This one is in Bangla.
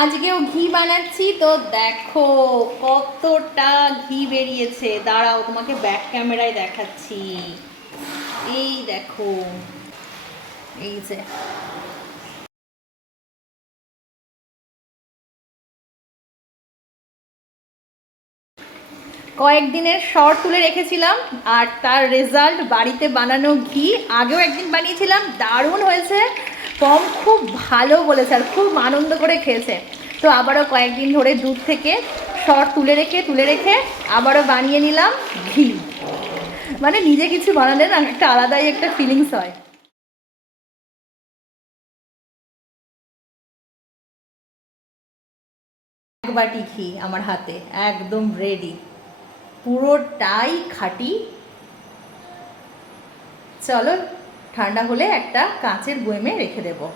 আজকেও ঘি বানাচ্ছি, তো দেখো কতটা ঘি বেরিয়েছে। দাঁড়াও তোমাকে ব্যাক ক্যামেরায় দেখাচ্ছি। এই দেখো, এই যে কয়েকদিনের শর্ট তুলে রেখেছিলাম, আর তার রেজাল্ট বাড়িতে বানানো ঘি। আগেও একদিন বানিয়েছিলাম, দারুণ হয়েছে। পম খুব ভালো বলেছে আর খুব আনন্দ করে খেয়েছে। তো আবারও কয়েকদিন ধরে দুধ থেকে শর্ট তুলে রেখে আবারও বানিয়ে নিলাম ঘি। মানে নিজে কিছু বানালে না একটা আলাদাই একটা ফিলিংস হয়। এক বাটি ঘি আমার হাতে একদম রেডি, পুরোটাই খাঁটি। চলো ঠান্ডা হলে একটা কাঁচের বয়মে রেখে দেবো।